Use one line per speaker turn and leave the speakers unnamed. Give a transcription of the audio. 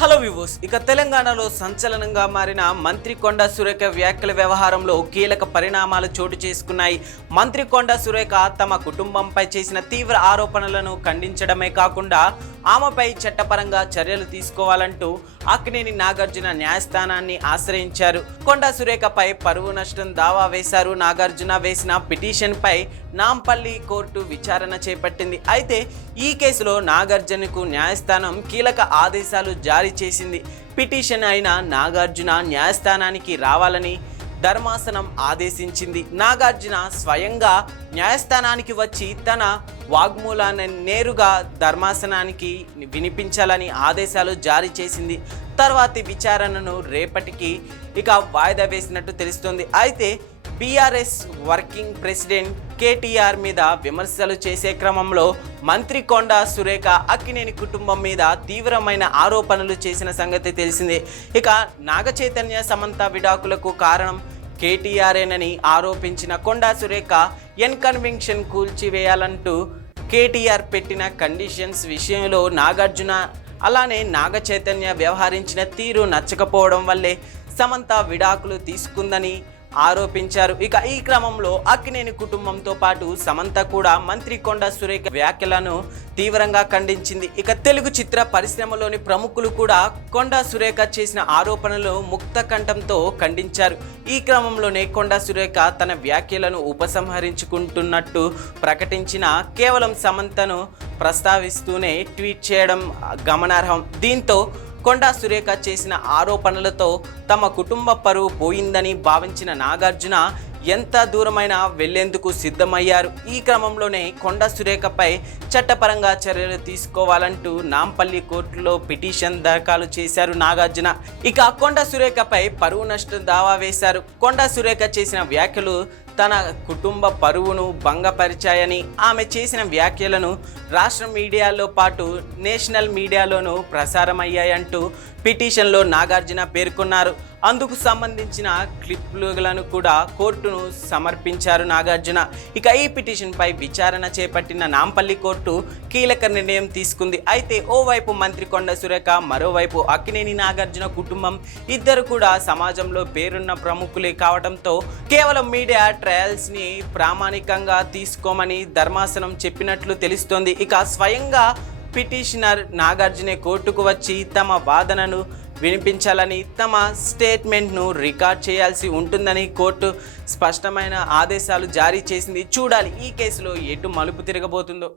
Hello వివోస్ ఇక తెలంగాణలో సంచలనంగా మారిన మంత్రి కొండ సురేఖ వ్యాఖ్యల వ్యవహారంలో కీలక పరిణామాలు చోటు చేసుకున్నాయి. మంత్రి కొండ సురేఖ తమ కుటుంబంపై చేసిన తీవ్ర ఆరోపణలను ఖండించడమే కాకుండా ఆమెపై చట్టపరంగా చర్యలు తీసుకోవాలంటూ అక్కినేని నాగార్జున న్యాయస్థానాన్ని ఆశ్రయించారు. కొండ సురేఖపై పరువు నష్టం దావా వేశారు. నాగార్జున వేసిన పిటిషన్పై నాంపల్లి కోర్టు విచారణ చేపట్టింది. అయితే ఈ కేసులో నాగార్జునకు న్యాయస్థానం కీలక ఆదేశాలు జారీ చేసింది. పిటిషన్ అయిన నాగార్జున న్యాయస్థానానికి రావాలని ధర్మాసనం ఆదేశించింది. నాగార్జున స్వయంగా న్యాయస్థానానికి వచ్చి తన వాగ్మూలాన్ని నేరుగా ధర్మాసనానికి వినిపించాలని ఆదేశాలు జారీ చేసింది. తర్వాతి విచారణను రేపటికి ఇక వాయిదా వేసినట్టు తెలుస్తుంది. అయితే బీఆర్ఎస్ వర్కింగ్ ప్రెసిడెంట్ కేటీఆర్ మీద విమర్శలు చేసే క్రమంలో మంత్రి కొండ సురేఖ అక్కినేని కుటుంబం మీద తీవ్రమైన ఆరోపణలు చేసిన సంగతి తెలిసిందే. ఇక నాగచైతన్య సమంత విడాకులకు కారణం కేటీఆర్ఏనని ఆరోపించిన కొండా సురేఖ ఎన్కన్వెన్షన్ కూల్చివేయాలంటూ కేటీఆర్ పెట్టిన కండిషన్స్ విషయంలో నాగార్జున అలానే నాగ చైతన్య వ్యవహరించిన తీరు నచ్చకపోవడం వల్లే సమంత విడాకులు తీసుకుందని ఆరోపించారు. ఇక ఈ క్రమంలో అక్కినేని కుటుంబంతో పాటు సమంత కూడా మంత్రి కొండ సురేఖ వ్యాఖ్యలను తీవ్రంగా ఖండించింది. ఇక తెలుగు చిత్ర పరిశ్రమలోని ప్రముఖులు కూడా కొండ సురేఖ చేసిన ఆరోపణలు ముక్త కంఠంతో ఖండించారు. ఈ క్రమంలోనే కొండ సురేఖ తన వ్యాఖ్యలను ఉపసంహరించుకుంటున్నట్టు ప్రకటించిన కేవలం సమంతను ప్రస్తావిస్తూనే ట్వీట్ చేయడం గమనార్హం. దీంతో కొండా సురేఖ చేసిన ఆరోపణలతో తమ కుటుంబ పరువు పోయిందని భావించిన నాగార్జున ఎంత దూరమైనా వెళ్ళేందుకు సిద్ధమయ్యారు. ఈ క్రమంలోనే కొండ సురేఖపై చట్టపరంగా చర్యలు తీసుకోవాలంటూ నాంపల్లి కోర్టులో పిటిషన్ దాఖలు చేశారు నాగార్జున. ఇక కొండ సురేఖపై పరువు నష్టం దావా వేశారు. కొండ సురేఖ చేసిన వ్యాఖ్యలు తన కుటుంబ పరువును భంగపరిచాయని ఆమె చేసిన వ్యాఖ్యలను రాష్ట్ర మీడియాలో పాటు నేషనల్ మీడియాలోనూ ప్రసారమయ్యాయంటూ పిటిషన్లో నాగార్జున పేర్కొన్నారు. అందుకు సంబంధించిన క్లిప్లను కూడా కోర్టును సమర్పించారు నాగార్జున. ఇక ఈ పిటిషన్పై విచారణ చేపట్టిన నాంపల్లి కోర్టు కీలక నిర్ణయం తీసుకుంది. అయితే ఓవైపు మంత్రి కొండ సురేఖ మరోవైపు అక్కినేని నాగార్జున కుటుంబం ఇద్దరు కూడా సమాజంలో పేరున్న ప్రముఖులే కావడంతో కేవలం మీడియా ట్రయల్స్ని ప్రామాణికంగా తీసుకోమని ధర్మాసనం చెప్పినట్లు తెలుస్తోంది. ఇక స్వయంగా పిటిషనర్ నాగార్జునే కోర్టుకు వచ్చి తమ వాదనను వినిపించాలని తమ స్టేట్మెంట్ను రికార్డ్ చేయాల్సి ఉంటుందని కోర్టు స్పష్టమైన ఆదేశాలు జారీ చేసింది. చూడాలి ఈ కేసులో ఎటు మలుపు తిరగబోతుందో.